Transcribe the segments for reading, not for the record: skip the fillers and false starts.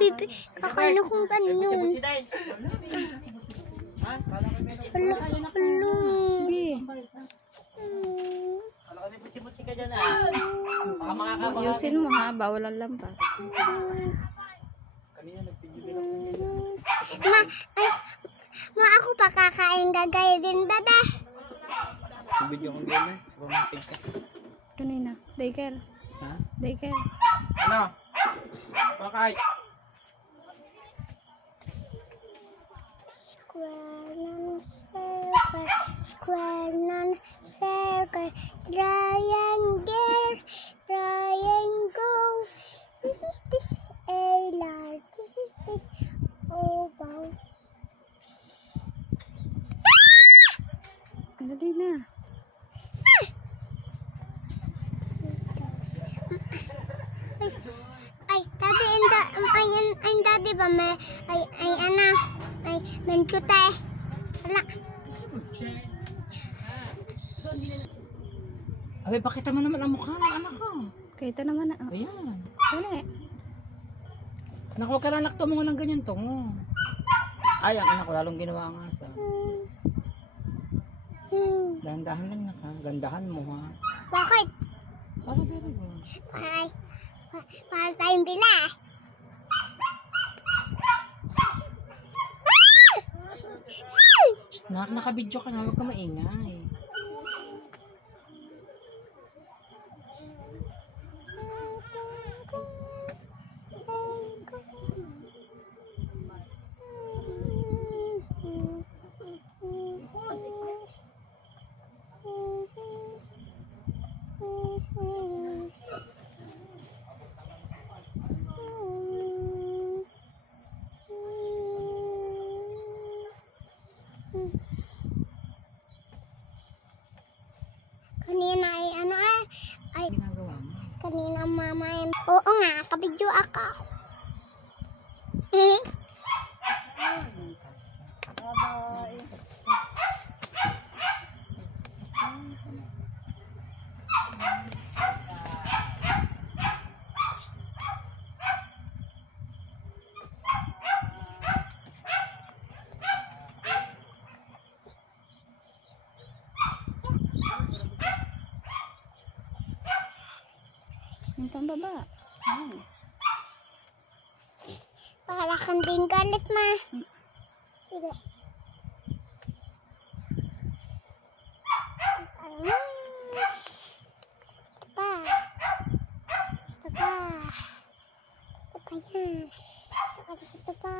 Pipi, kakain akong tanong. Hala, hala. Ayusin mo ha, bawal ang lampas. Ma, ako pa kakain gagaya din, dada. Video kong gano'n, sa pamangkin ka. Kanina, daycare. Ha? Daycare. Ano? Bakay? Square non-circle, triangle, triangle. This is this a large, this is this oval. Dali na. Ay, daddy, ay, daddy ba may, cute. Hala. Abay, pakita mo naman ang mukha ng anak ko. Kita naman na. Ayan. Dali. Anak, huwag ka lang nakto mo ng ganyan tungo. Ay, ang anak ko lalong ginawa nga sa. Dahan-dahan lang na ka. Gandahan mo ha. Bakit? Para very good. Para tayong bila. Nak, nakabidyo ka na. Huwag ka maingay. Kanina ay Ginagawa mo. kanina mama ay, oo nga, kabidyo ako. Yung pambaba. Ayan. Para kang din galit, ma. Sige. Ito pa. Ito pa. Ito pa yan. Ito pa.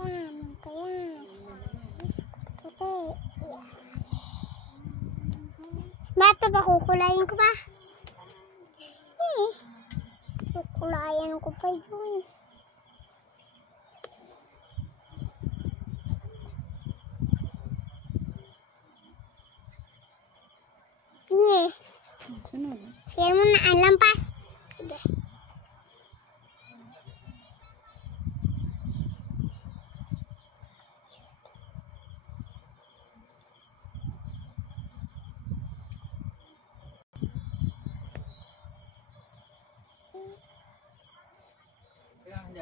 Yan. Ito yan. Puti. Bato ba kukulayin ko ba? Kukulayan ko pa yun. Nye. Sunod. Yan mo na ang lampas. Sige.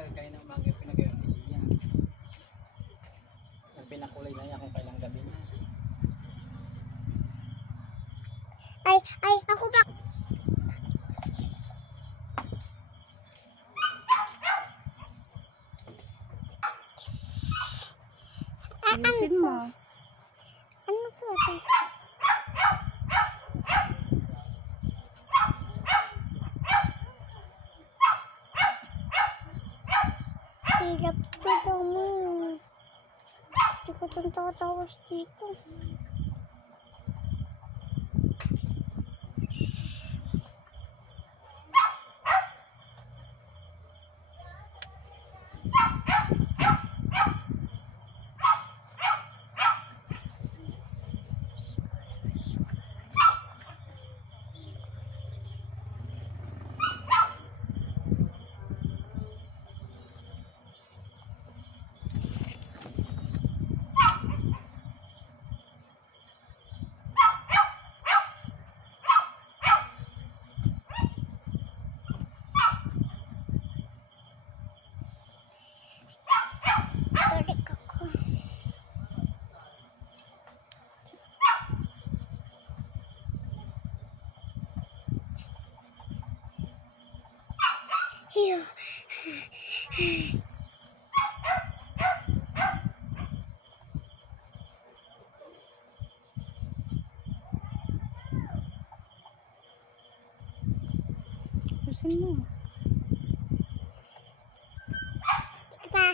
Kaya ng mga pinagayon ni Dia. Ang pinakulay na yan kung kailang gabi na. Ay, ako ba? Ayusin mo. Ano to? Hirap to daw mo. Hindi ko itong tatawas dito. Hiyo. Ayusin mo. Ito pa.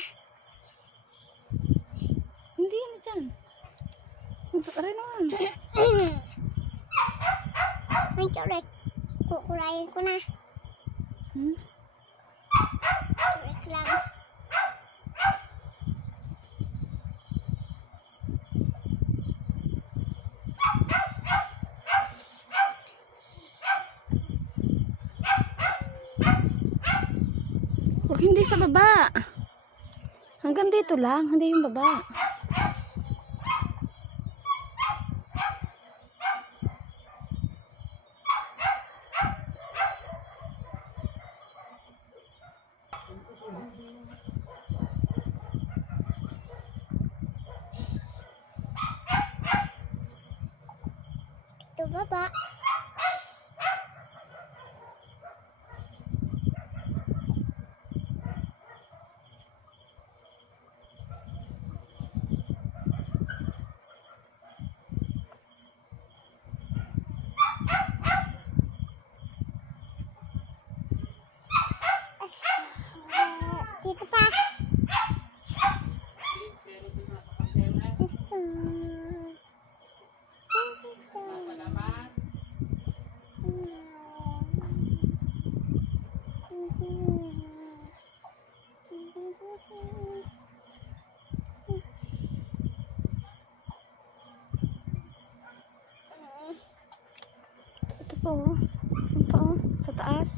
Hindi na dyan. Ito ka rin naman. Ay, correct. Kukurayin ko na. Hmm? Correct lang. Huwag hindi sa baba. Hanggang dito lang. Hindi yung baba. Ito baba. Dito pa. Ito po. Ito po. Sa taas.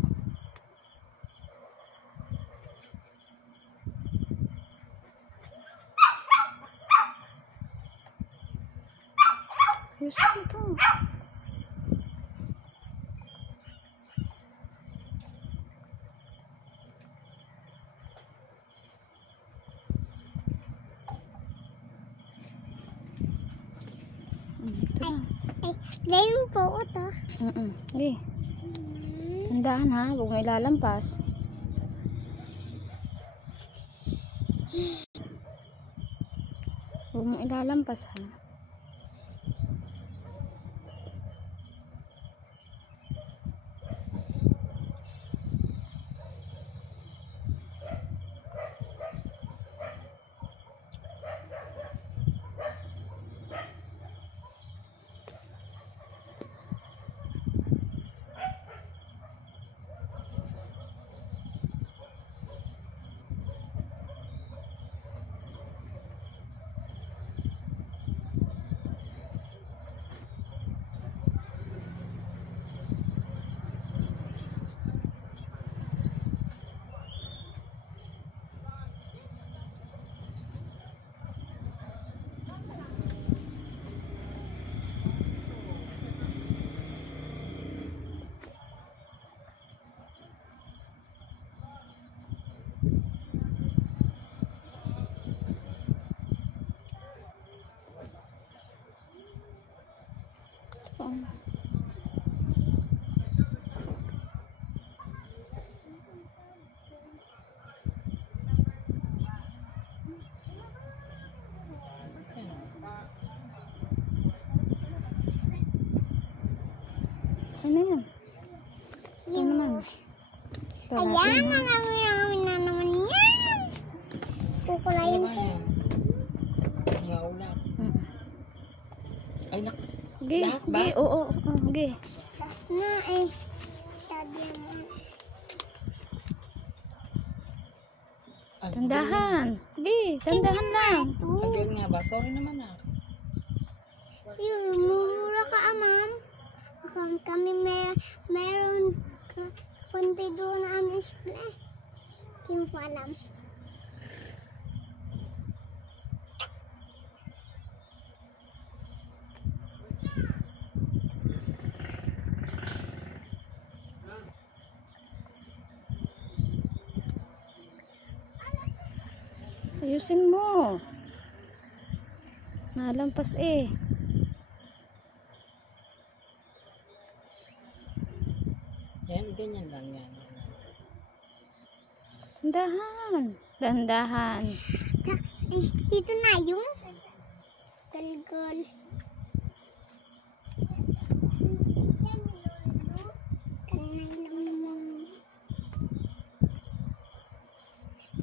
Ayusin mo to. Ito na. Ay, ngayon po ito. Okay. Tandaan ha. Huwag mo ilalampas. Huwag mo ilalampas ha. Ano yan? Ano naman? Ayan, namin na naman yan. Kukulayin ko. Nga ulap. Ay, Gi, lahat ba? gi, oo, gi. Na eh. Tadi naman. Tandahan. Gi, tandahan lang. Ang galing nga ba? Sorry naman ah. Yun, mumura ka ma'am. Kami meron kundi doon na aming school eh. Hindi mo pa alam. Ayusin mo. Nalampas eh. Yan, ganyan lang yan. Dahan. Dandahan. Dito na yung galgol.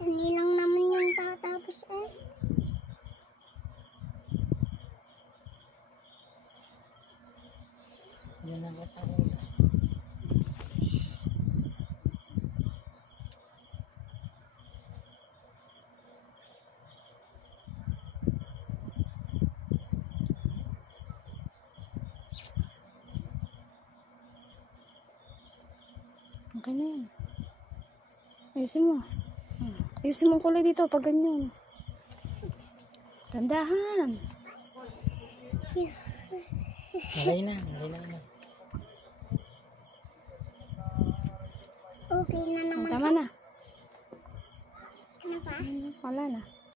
Kanilang naman yung tatapos eh. Yan na ba tayo? Okay na yan. Ayusin mo. Ayusin mo ang kulay dito pag ganyan. Dandahan. Malay na, malay na. Okay na naman. Tama na. Ano pa? Wala na.